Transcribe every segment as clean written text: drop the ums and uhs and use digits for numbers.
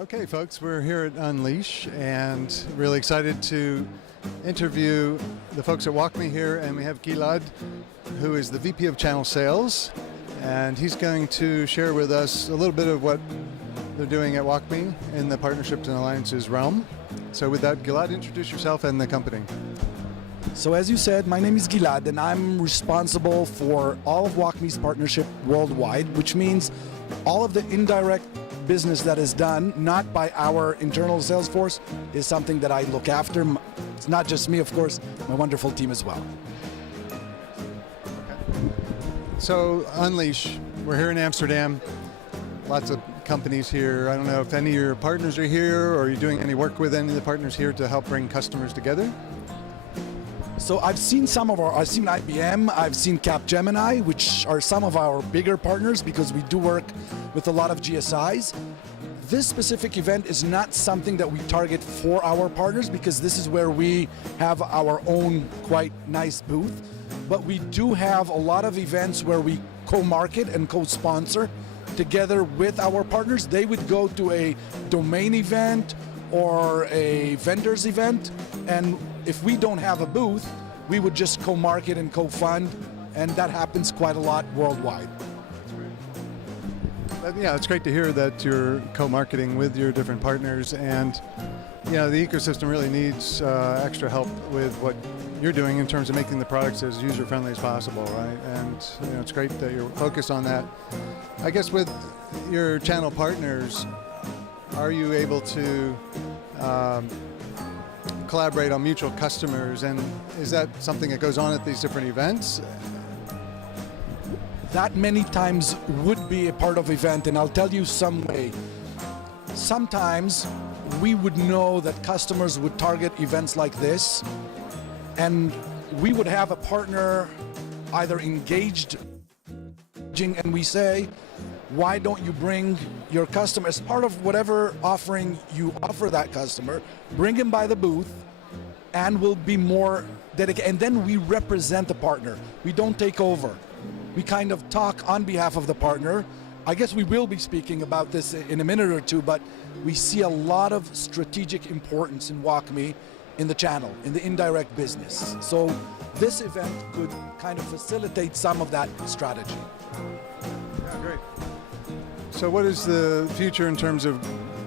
Okay, folks, we're here at Unleash and really excited to interview the folks at WalkMe here, and we have Gilad, who is the VP of Channel Sales, and he's going to share with us a little bit of what they're doing at WalkMe in the Partnerships and Alliances realm. So with that, Gilad, introduce yourself and the company. So as you said, my name is Gilad, and I'm responsible for all of WalkMe's partnership worldwide, which means all of the indirect business that is done, not by our internal sales force, is something that I look after. It's not just me, of course, my wonderful team as well. So Unleash, we're here in Amsterdam, lots of companies here. I don't know if any of your partners are here, or are you doing any work with any of the partners here to help bring customers together? So I've seen I've seen IBM, I've seen Capgemini, which are some of our bigger partners because we do work with a lot of GSIs. This specific event is not something that we target for our partners because this is where we have our own quite nice booth. But we do have a lot of events where we co-market and co-sponsor together with our partners. They would go to a domain event or a vendors event, and if we don't have a booth, we would just co-market and co-fund, and that happens quite a lot worldwide. Yeah, it's great to hear that you're co-marketing with your different partners, and the ecosystem really needs extra help with what you're doing in terms of making the products as user-friendly as possible, right? And it's great that you're focused on that. I guess with your channel partners, are you able to collaborate on mutual customers, and is that something that goes on at these different events? That many times would be a part of event, and I'll tell you some way. Sometimes we would know that customers would target events like this, and we would have a partner either engaged, and we say, why don't you bring your customer as part of whatever offering you offer that customer, bring him by the booth, and we'll be more dedicated. And then we represent the partner. We don't take over. We kind of talk on behalf of the partner. I guess we will be speaking about this in a minute or two, but we see a lot of strategic importance in WalkMe in the channel, in the indirect business. So this event could kind of facilitate some of that strategy. Yeah, great. So what is the future in terms of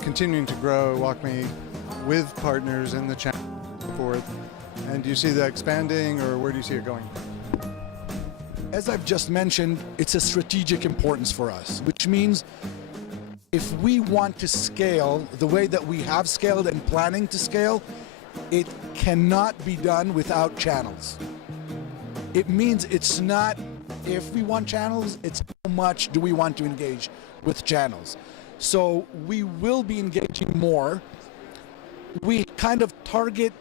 continuing to grow WalkMe with partners in the channel and so forth? And do you see that expanding, or where do you see it going? As I've just mentioned, it's a strategic importance for us, which means if we want to scale the way that we have scaled and planning to scale, it cannot be done without channels. It means it's not if we want channels, it's how much do we want to engage with channels. So we will be engaging more. We kind of target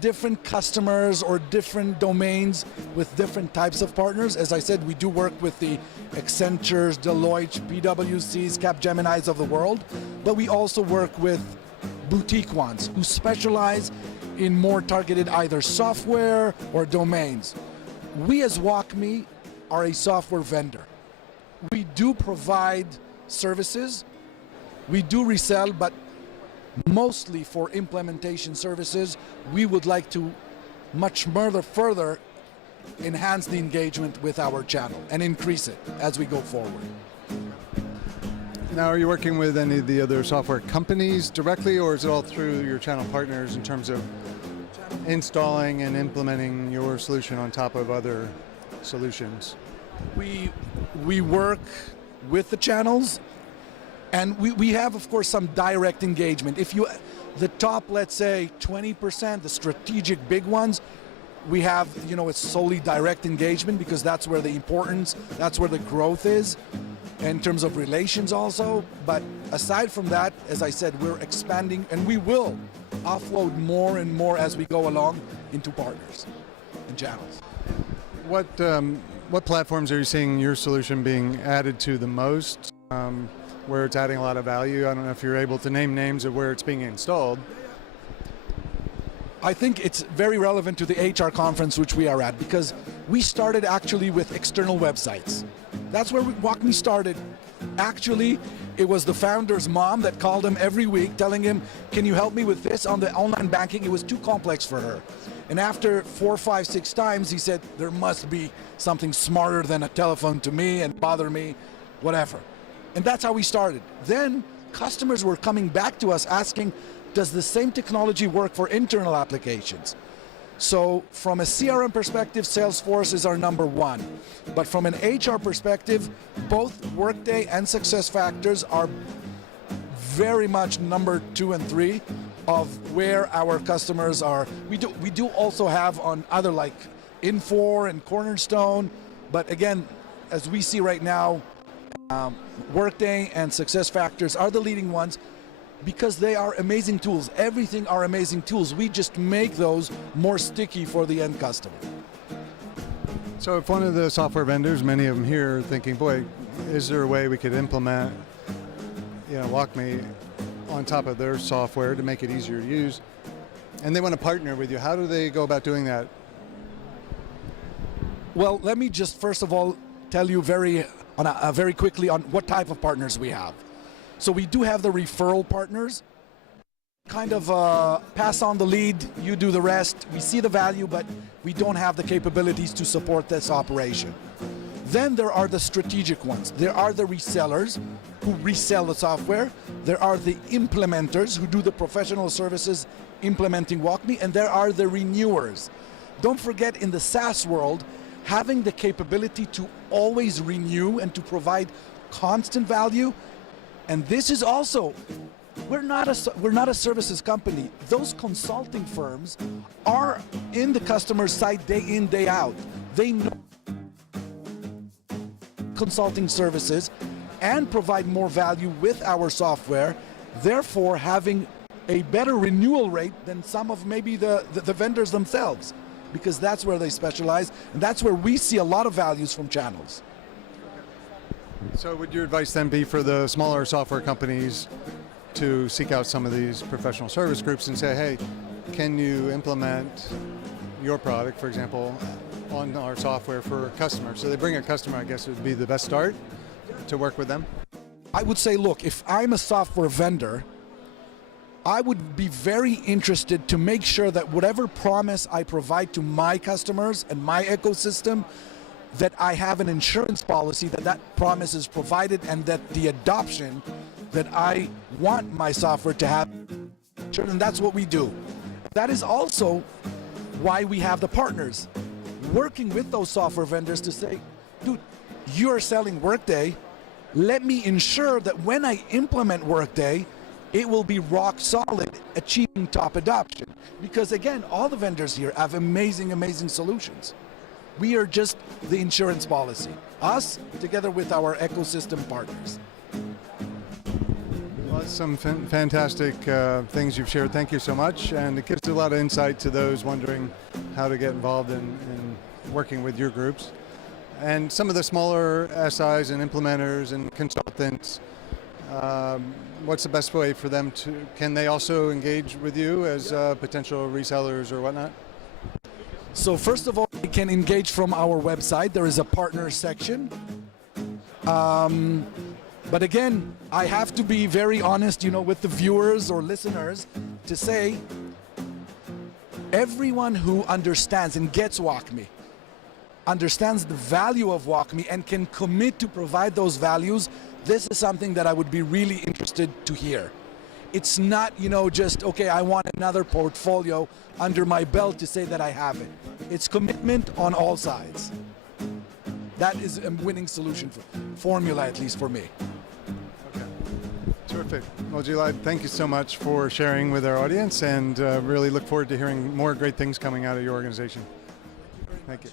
different customers or different domains with different types of partners. As I said, we do work with the Accentures, Deloitte, PwCs, Capgeminis of the world, but we also work with boutique ones who specialize in more targeted either software or domains. We as WalkMe are a software vendor. We do provide services, we do resell, but mostly for implementation services. We would like to much further enhance the engagement with our channel and increase it as we go forward. Now, are you working with any of the other software companies directly, or is it all through your channel partners in terms of installing and implementing your solution on top of other solutions? We work with the channels, and we have, of course, some direct engagement. If you, the top, let's say 20%, the strategic big ones, we have, it's solely direct engagement because that's where the importance, that's where the growth is in terms of relations also. But aside from that, as I said, we're expanding, and we will offload more and more as we go along into partners and channels. what platforms are you seeing your solution being added to the most, where it's adding a lot of value? I don't know if you're able to name names of where it's being installed. I think it's very relevant to the HR conference which we are at, because we started actually with external websites. That's where WalkMe started. Actually, it was the founder's mom that called him every week telling him, can you help me with this on the online banking? It was too complex for her. And after 4, 5, 6 times, he said, there must be something smarter than a telephone to me and bother me, whatever. And that's how we started. Then customers were coming back to us asking, does the same technology work for internal applications? So from a CRM perspective, Salesforce is our number one. But from an HR perspective, both Workday and SuccessFactors are very much number 2 and 3 of where our customers are. We do also have on other like Infor and Cornerstone, but again, as we see right now, Workday and SuccessFactors are the leading ones, because they are amazing tools. Everything are amazing tools. We just make those more sticky for the end customer. So if one of the software vendors, many of them here, are thinking, boy, is there a way we could implement, WalkMe on top of their software to make it easier to use, and they want to partner with you, how do they go about doing that? Well, let me just first of all tell you very quickly on what type of partners we have. So we do have the referral partners, kind of pass on the lead, you do the rest. We see the value, but we don't have the capabilities to support this operation. Then there are the strategic ones. There are the resellers who resell the software. There are the implementers who do the professional services implementing WalkMe, and there are the renewers. Don't forget, in the SaaS world, having the capability to always renew and to provide constant value. And this is also, we're not a services company. Those consulting firms are in the customer's side day in, day out. They know consulting services and provide more value with our software, therefore having a better renewal rate than some of maybe the vendors themselves, because that's where they specialize, and that's where we see a lot of values from channels. So would your advice then be for the smaller software companies to seek out some of these professional service groups and say, hey, can you implement your product, for example, on our software for customers? So they bring a customer, I guess would be the best start to work with them? I would say, look, if I'm a software vendor, I would be very interested to make sure that whatever promise I provide to my customers and my ecosystem, that I have an insurance policy that promise is provided, and that the adoption that I want my software to have, and that's what we do. That is also why we have the partners, working with those software vendors to say, dude, you're selling Workday, let me ensure that when I implement Workday, it will be rock solid, achieving top adoption. Because again, all the vendors here have amazing, amazing solutions. We are just the insurance policy, us together with our ecosystem partners. Well, that's some fantastic things you've shared. Thank you so much, and it gives a lot of insight to those wondering how to get involved in working with your groups. And some of the smaller SIs and implementers and consultants, what's the best way for them to, can they also engage with you as potential resellers or whatnot? So first of all, you can engage from our website. There is a partner section. But again, I have to be very honest, with the viewers or listeners to say, everyone who understands and gets WalkMe, understands the value of WalkMe and can commit to provide those values, this is something that I would be really interested to hear. It's not, just, okay, I want another portfolio under my belt to say that I have it. It's commitment on all sides. That is a winning solution formula, at least for me. Okay, terrific. Well, Gilad, thank you so much for sharing with our audience, and really look forward to hearing more great things coming out of your organization. Thank you.